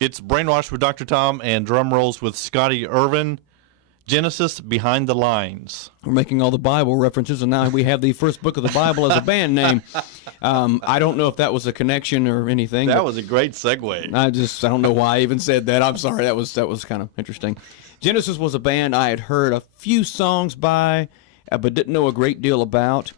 It's BrainWash with Dr. Tom and Drum Rolls with Scotty Irving. Genesis Behind the Lines. We're making all the Bible references, and now we have the first book of the Bible as a band name. I don't know if that was a connection or anything. That was a great segue. I don't know why I even said that. I'm sorry. That was kind of interesting. Genesis was a band I had heard a few songs by, but didn't know a great deal about.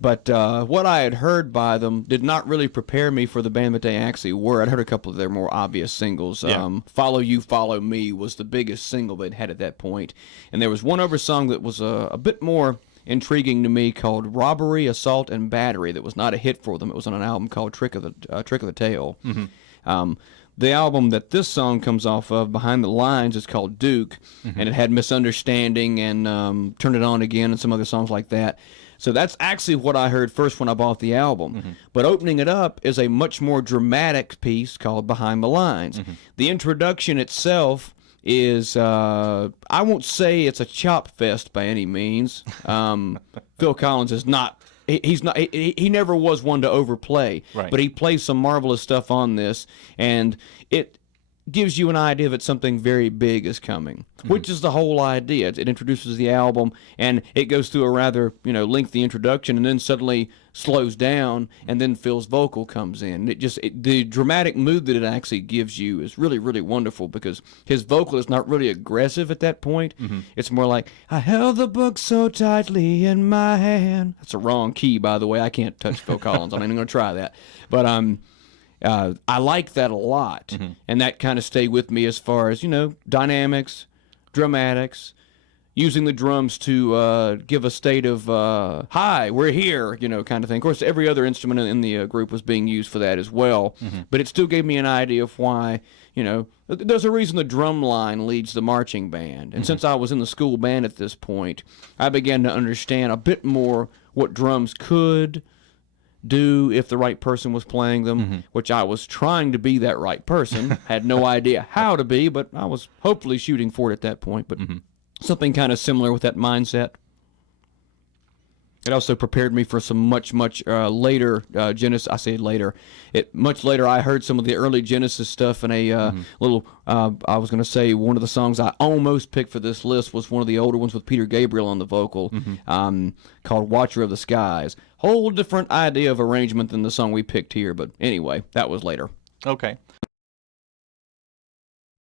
But what I had heard by them did not really prepare me for the band that they actually were. I'd heard a couple of their more obvious singles. Yeah. Follow You, Follow Me was the biggest single they'd had at that point. And there was one other song that was a bit more intriguing to me called Robbery, Assault, and Battery that was not a hit for them. It was on an album called Trick of the Tail. Mm-hmm. The album that this song comes off of, Behind the Lines, is called Duke, and it had Misunderstanding and Turn It On Again and some other songs like that. So that's actually what I heard first when I bought the album. But opening it up is a much more dramatic piece called Behind the Lines. The introduction itself is, I won't say it's a chop fest by any means. Phil Collins is not. He never was one to overplay, right. But he plays some marvelous stuff on this, and it gives you an idea that something very big is coming, which is the whole idea. It introduces the album, and it goes through a rather lengthy introduction, and then suddenly slows down, and then Phil's vocal comes in. The dramatic mood that it actually gives you is really, really wonderful because his vocal is not really aggressive at that point. It's more like, I held the book so tightly in my hand. That's a wrong key, by the way. I can't touch Phil Collins. I'm not even going to try that. But I like that a lot, and that kind of stayed with me as far as, dynamics, dramatics, using the drums to give a state of, hi, we're here, kind of thing. Of course, every other instrument in the group was being used for that as well, but it still gave me an idea of why, there's a reason the drum line leads the marching band. And since I was in the school band at this point, I began to understand a bit more what drums could do if the right person was playing them, which I was trying to be that right person. Had no idea how to be, but I was hopefully shooting for it at that point. But something kind of similar with that mindset. It also prepared me for some much later Genesis. I say later. Much later, I heard some of the early Genesis stuff in a little. I was going to say one of the songs I almost picked for this list was one of the older ones with Peter Gabriel on the vocal, called "Watcher of the Skies." Whole different idea of arrangement than the song we picked here, but anyway, that was later. Okay.